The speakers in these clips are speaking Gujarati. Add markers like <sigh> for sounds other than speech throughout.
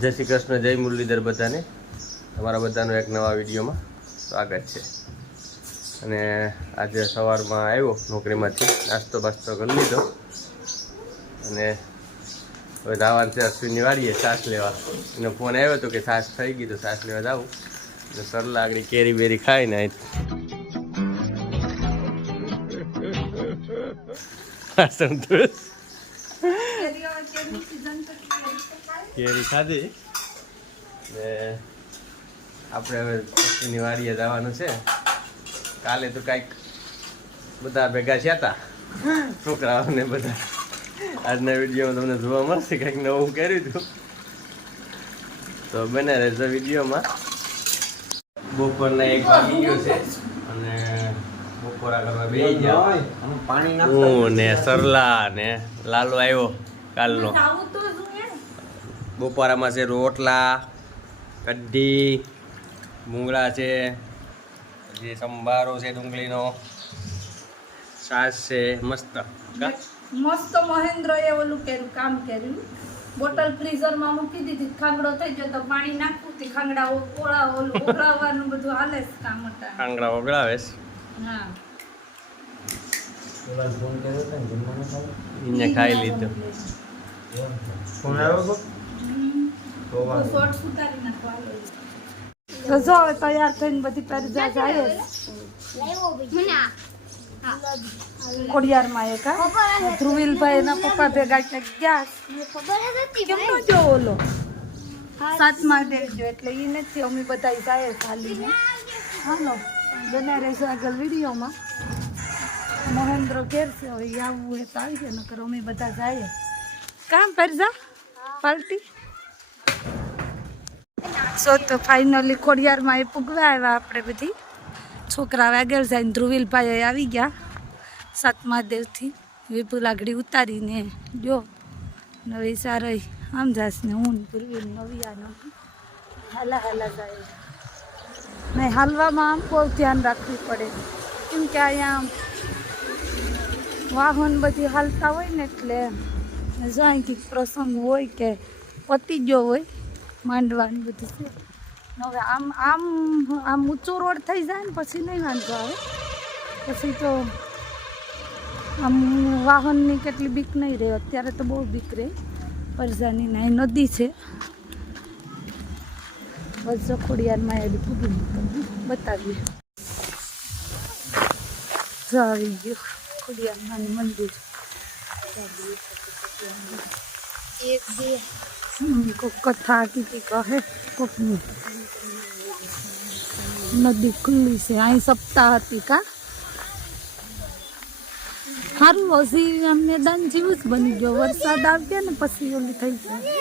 જય શ્રી કૃષ્ણ, જય મુરલીધર બધાને. તમારા બધાનો એક નવા વિડીયોમાં સ્વાગત છે. અને આજે સવારમાં આવ્યો નોકરીમાંથી, નાસ્તો બાસ્તો કરી લીધો. અને હવે જવાનું છે અશ્વિનની વાડીએ શ્વાસ લેવા. એનો ફોન આવ્યો હતો કે શ્વાસ થઈ ગઈ તો શ્વાસ લેવા જાઉં. એટલે સરલા આગળ કેરી બેરી ખાઈ ને <laughs> સંતોષ. કેરી ખાધી. ને આપણે હવે અશ્વિની વાડીએ જવાનું છે. કાલે તો કાંઈક બધા ભેગા થયા હતા છોકરાઓને બધા. આજના વિડીયોમાં તમને જોવા મળશે કંઈક નવું કર્યું હતું. તો બને રહેજો વિડીયોમાં. બપોરના એક વાગી ગયો છે અને બપોરા કરવા બે ગયા. પાણી હું ને સરલા ને લાલો આવ્યો કાલનો. બપોરામાં છે રોટલા કઢી ભૂંગળા છે પછી સંભારો છે ડુંગળીનો છાશ છે મસ્ત. મસ્ત મહેન્દ્ર એ ઓલું કર્યું કામ કર્યું. બોટલ ફ્રીઝરમાં મૂકી દીધી ખાંગડો થઈ ગયો તો પાણી નાખવું તે ખાંગડા ઓળા ઓલું ઓગળાવવાનું બધું હાલે છે કામ હતા. ખાંગડા ઓગળાવે છે. હા. ખાઈ લીધું. ફોન આવ્યો જો હવે તૈયાર થઈને બધી પરજા જાય ખોડિયારમાં એક હા? ધ્રુવીલભાઈ એના પપ્પા ભેગા ગયા કેમ નો જો ઓલો? સાતમા દેજો એટલે એ નથી. અમે બધા જાય ચાલીને હાલો બને રહેશે આગળ વિડીયોમાં. મહેન્દ્ર ઘેર છે હવે આવવું હોય તો આવી જાય નકર અમે બધા જાય. કામ પરજા પાર્ટી? સો તો ફાઇનલી ખોડિયારમાં એ પૂગવા આવ્યા આપણે બધી. છોકરા આગળ જાય ધ્રુવીલભાઈ આવી ગયા સાતમા દેવથી વિપુલ આગળ ઉતારીને, જો, નવી સારી આમ જાશ ને હું નવી ધ્રુવીલ નવિયા હાલા હાલા જાય. નહીં, હાલવામાં આમ બહુ ધ્યાન રાખવી પડે. કેમ કે અહીંયા વાહન બધી હાલતા હોય ને એટલે જો અહીંથી પ્રસંગ હોય કે પતી ગયો હોય માંડવાનું બધું છે. હવે આમ આમ આમ ઊંચો રોડ થઈ જાય ને પછી નહીં વાંધો આવે. પછી તો આમ વાહનની કેટલી બીક નહીં રહે. અત્યારે તો બહુ બીક રહે. પરજાની ના નદી છે. બસ ખોડિયારમાં એડી પૂરું તમને બતાવીએ. આવી ગયું. ખોડિયારમાં મંદિર. હમ, કોક કથા કીધી કહે કોકની નદી ખુલ્લી છે અહીં સપ્તાહ હતી કા સારું હજી આમ મેદાન જેવું જ બની ગયો વરસાદ આવ્યો ને પછી ઓલી થઈ જાય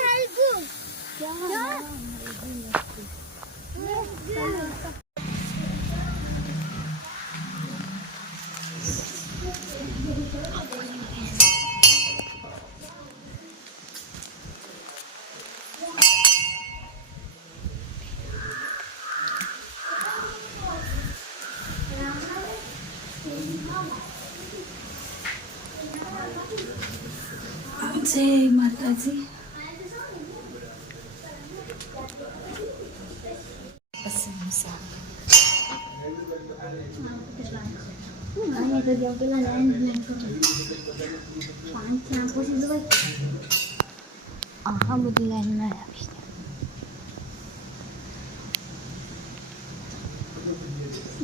જય માતાજી હા બધી લાઈનમાં આવી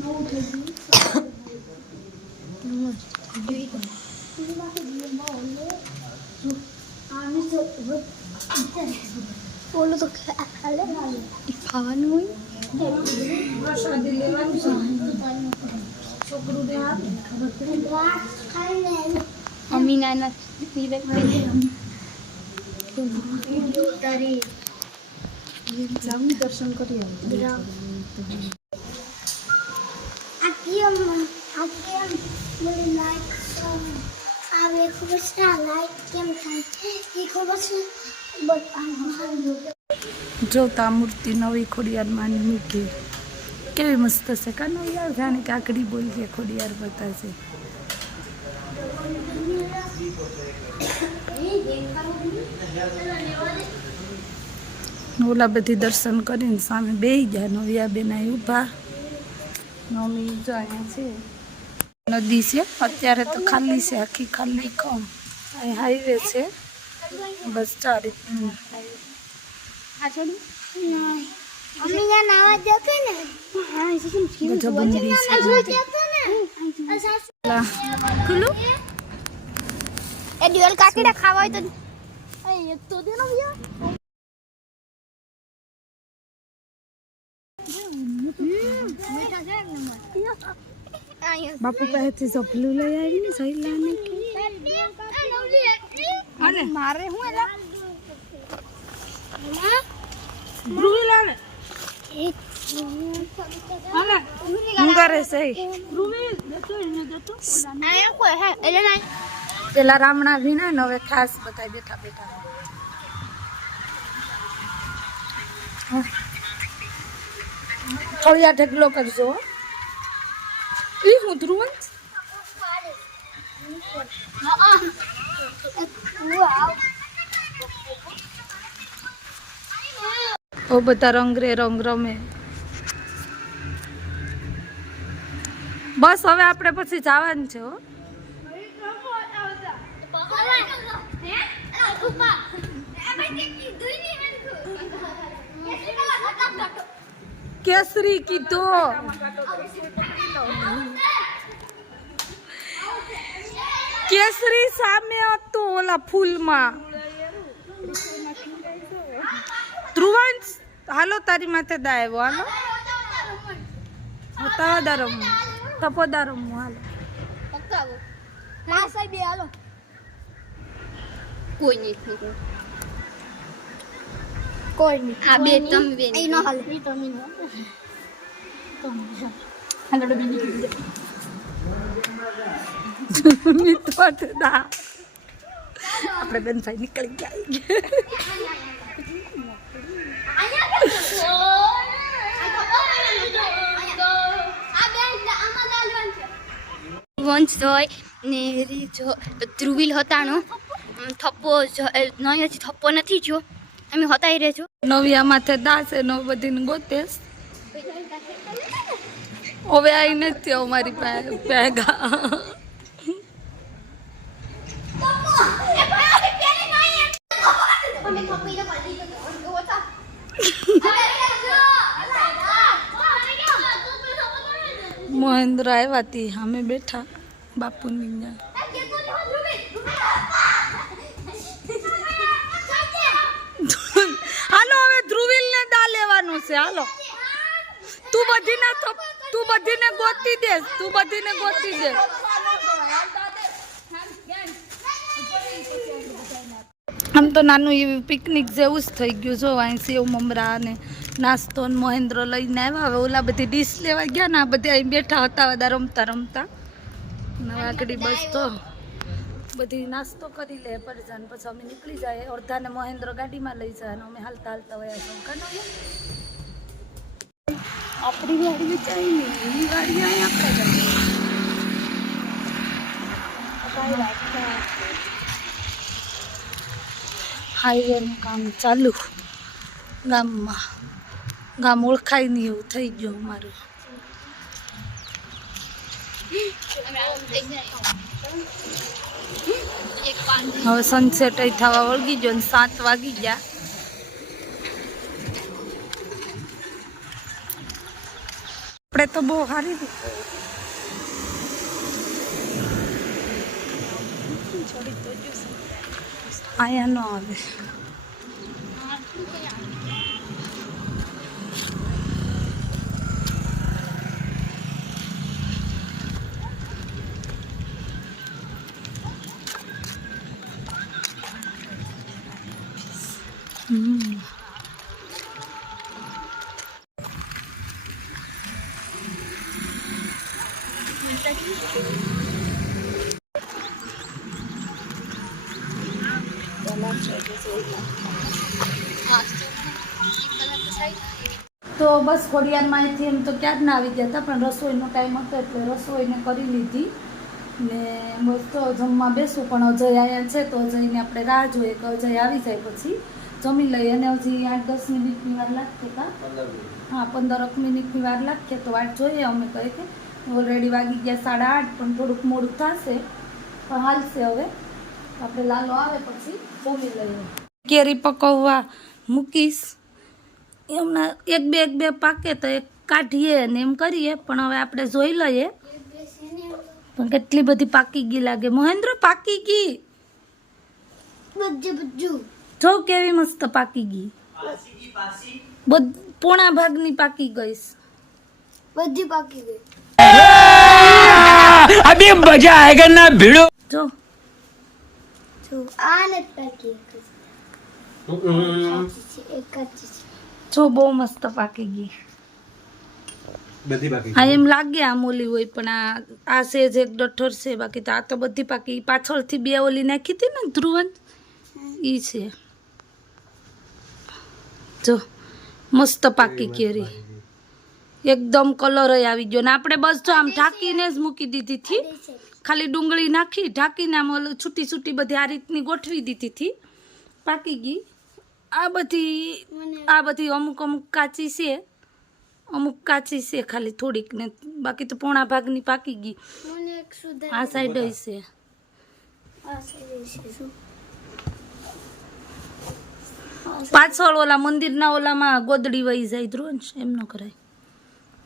ઓલું તો ખાલે ખાવાનું હોય પ્રસાદી લેવાનું છે છોકરું ને આપે મમ્મી નાના જાઉં દર્શન કરી આવું ખૂબ જ લાઈટ કેમ થાય એ ખૂબ but જોતા મૂર્તિ નવી ખોડિયારમાં મૂકી કેવી મસ્ત છે કા નવી આવે જાણે કે બોલી છે ખોડિયાર બતાશે ઓલા બધી દર્શન કરીને સામે બેસી ગયા નવિયા બેન ઊભા નવમી જો અહીંયા છે નદી છે. અત્યારે તો ખાલી છે આખી ખાલી કમ. અહીં હાઈવે છે. બસ ચાર છે. ખાવા હોય તો દેનો ભૈયા. બાપુ પાસેથી સપલું લઈ આવીને સહેલાને અને મારે હું એલા હે? ના પેલા રામણા વિના ને હવે ખાસ બધા બેઠા બેઠા થોડિયા ઢગલો કરજો હો. ધ્રુવંત ઓ, બધા રંગ રે, રંગ રમે. બસ, હવે આપણે પછી જવાનું છે, હો. કેસરી કીધો. કેસરી સામે હતો ઓલા ફૂલમાં. ધ્રુવંશ હાલો તારી માથે દા આવ્યો હાલો. તવાદા રમવું તપોદા રમવું હાલો. હા સાહેબ હાલો. કોઈ નહીં કોઈ નહીં. આ બે તમે બે નહીં હાલે. મિત્ર દા આપણે બેન ભાઈ નીકળી જાય વંશ જોય ને રી જો ધ્રુવીલ હતાનો થપ્પો નહીં હજી થપ્પો નથી જો. અમે હતાઈ રહેજો. નવિયા માથે દાસ નો બધીને ગોતેસ હવે આવી નથી અમારી પાસે ભેગા. મહેન્દ્ર આવ્યા તી, અમે બેઠા બાપુની ત્યાં. હાલો, હવે ધ્રુવીલ ને દા લેવાનું છે, હાલો. તું બધીને તું બધીને ગોતી દે, તું બધીને ગોતી દે. આમ તો નાનું એવું પિકનિક જેવું જ થઈ ગયું. જો અહીં સેવ, મમરા અને નાસ્તો ને મહેન્દ્ર લઈને આવ્યા. હવે ઓલા બધી ડીશ લેવા ગયા ને આ બધી અહીં બેઠા હતા, બધા રમતા રમતા. નવાગડી બસ તો બધી નાસ્તો કરી લે પરજાન પછી અમે નીકળી જાય. અડધાને મહેન્દ્ર ગાડીમાં લઈ જાય અને અમે હાલતા હાલતા વયા કાનો આપણી ગાડી વિચારી નહીં, એની ગાડી અહીં આપણે હાઈવેનું કામ ચાલુ. ગામમાં. ગામ ઓળખાય નહીં એવું થઈ ગયું અમારું. હવે સનસેટ અહીં થવા વળગી ગયો ને સાત વાગી ગયા. આપણે તો બહુ સારી રીતે આયા ન આવે હમ ખોડિયારમાં અહીંથી એમ તો ક્યાં ના આવી ગયા હતા પણ રસોઈનો ટાઈમ હતો એટલે રસોઈને કરી લીધી. ને બસ તો જમવા બેસું પણ અજય અહીંયા છે તો અજયને આપણે રાહ જોઈએ કે અજય આવી જાય પછી. જમી લઈએ અને હજી આઠ દસ મિનિટની વાર લાગશે કા? હા પંદરક મિનિટની વાર લાગશે તો વાટ જોઈએ અમે કહે કે ઓલરેડી વાગી ગયા સાડા આઠ પણ થોડુંક મોડું થશે. પણ હાલશે હવે. આપણે લાલો આવે પછી જમી લઈએ. કેરી પકવવા મૂકીશ. એમના એક બે એક બે પાકે તો એક કાઢીએ ને એમ કરીએ પણ હવે આપણે જોઈ લઈએ. પણ કેટલી બધી પાકી ગઈ લાગે. મહેન્દ્ર પાકી ગઈ? જો કેવી મસ્ત પાકી ગઈ. બધ પોણા ભાગની પાકી ગઈશ. બધી પાકી ગઈ. જો. જો આ નથી પાકી એક જ. જો બહુ મસ્ત પાકી ગઈ. બધી આ એમ લાગે આમ ઓલી હોય પણ આ આ સેજ એક ડઠર છે બાકી તો આ તો બધી પાકી. પાછળથી બે ઓલી નાખી હતી ને ધ્રુવન? એ છે. જો મસ્ત પાકી કેરી. એકદમ કલર આવી ગયો. ને આપણે બસ જો આમ ઢાંકીને જ મૂકી દીધી હતી. ખાલી ડુંગળી નાખી ઢાંકીને આમ છૂટી છૂટી બધી આ રીતની ગોઠવી દીધી હતી. પાકી ગઈ. આ બધી આ બધી અમુક અમુક કાચી છે. અમુક કાચી છે ખાલી થોડીક ને બાકી તો પોણા ભાગની પાકી ગઈ. મને એક સુધાર આ સાઈડ છે. આ સાઈડ છે. શું? પાછળ ઓલા મંદિરના ઓલામાં ગોદડી વહી જાય ધ્રોન એમ ન કરાય.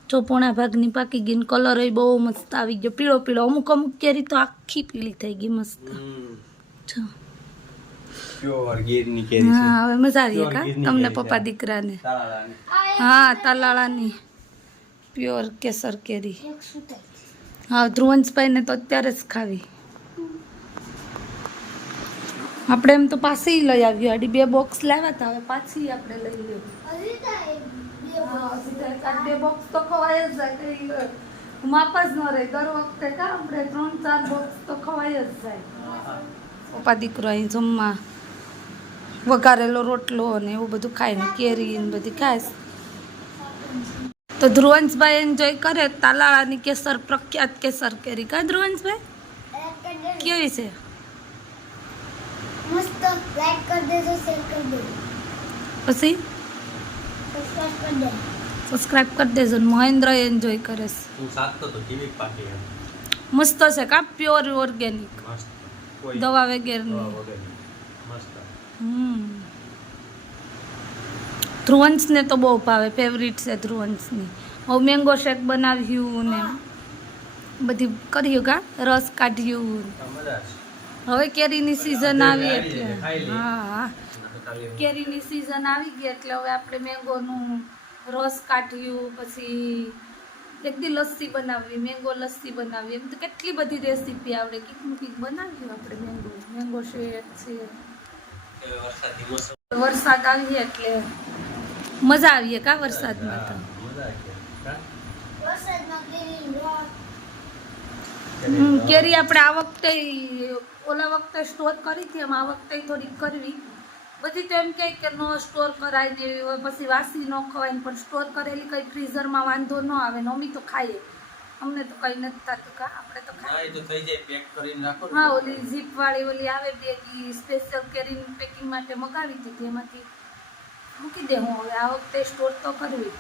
જો પોણા ભાગની પાકી ગઈ કલર બહુ મસ્ત આવી ગયો. પીળો પીળો. અમુક અમુક કેરી તો આખી પીળી થઈ ગઈ મસ્ત. જો પ્યોર ગીરની કેરી છે હા હવે મજા આવી કા તમને પપ્પા દીકરાને? હા તાલાળાની. પ્યોર કેસર કેરી. હા ધ્રુવંશભાઈને તો અત્યારે જ ખાવી. આપણે એમ તો પાછી લઈ આવ્યું આડી બે બોક્સ લાવ્યા હતા હવે પાછી આપણે લઈ લેવું બે બોક્સ તો ખવાય જ જાય. માપ જ ન રહે. દર વખતે કા આપણે ત્રણ ચાર બોક્સ તો ખવાય જ જાય. પપ્પા દીકરો અહીં જમવા વઘારેલો રોટલો ને એવું બધું ખાય ને કેરી ને બધી ખાય તો ધ્રુવંશભાઈ એન્જોય કરે તાલાળાની કેસર પ્રખ્યાત કેસર કેરી. કા ધ્રુવંશભાઈ? કેવી છે? મસ્ત લાઈક કરી દેજો શેર કરી દેજો. પછી? સબસ્ક્રાઇબ કરી દેજો. સબસ્ક્રાઇબ કરી દેજો ને મહેન્દ્ર એન્જોય કરે છે. મસ્ત છે કા? પ્યોર ઓર્ગેનિક મસ્ત. કોઈ દવા વગેરેની. મસ્ત. હમ. ધ્રુવંશને તો બહુ ભાવે ફેવરિટ છે ધ્રુવંશની. હવે મેંગો શેક બનાવ્યું ને બધી કર્યું કા? રસ કાઢ્યું. હવે કેરીની સિઝન આવી એટલે. હા કેરીની સિઝન આવી ગઈ એટલે હવે આપણે મેંગોનું રસ કાઢ્યું પછી એક દી લસ્સી બનાવવી મેંગો લસ્સી બનાવવી એમ તો કેટલી બધી રેસીપી આવડે. કંઈક ને કંઈક બનાવીએ આપણે મેંગો. મેંગો શેક છે. વરસાદ આવીએ એટલે મજા આવીએ કા વરસાદમાં તો? હા, મજા આવી જાય. કા? વરસાદમાં કેરી રોટ. હમ, કેરી આપણે આ વખતે ઓલા વખતે સ્ટોર કરી હતી એમ આ વખતે થોડીક કરવી. બધી તો એમ કે નો સ્ટોર કરાય ને એવી હોય, પછી વાસી ન ખવાય ને પણ સ્ટોર કરેલી કંઈ ફ્રીઝરમાં વાંધો ન આવે ને અમે તો ખાઈએ. અમને તો કંઈ નથી થતું કા આપણે તો ખાઈએ. તો થઈ જાય પેક કરીને રાખો હા ઓલી ઝીપ વાળી ઓલી આવે બે સ્પેશિયલ કેરીન પેકિંગ માટે મગાવી દીધી એમાંથી. મૂકી દે હું હવે આ વખતે સ્ટોર તો કરવી.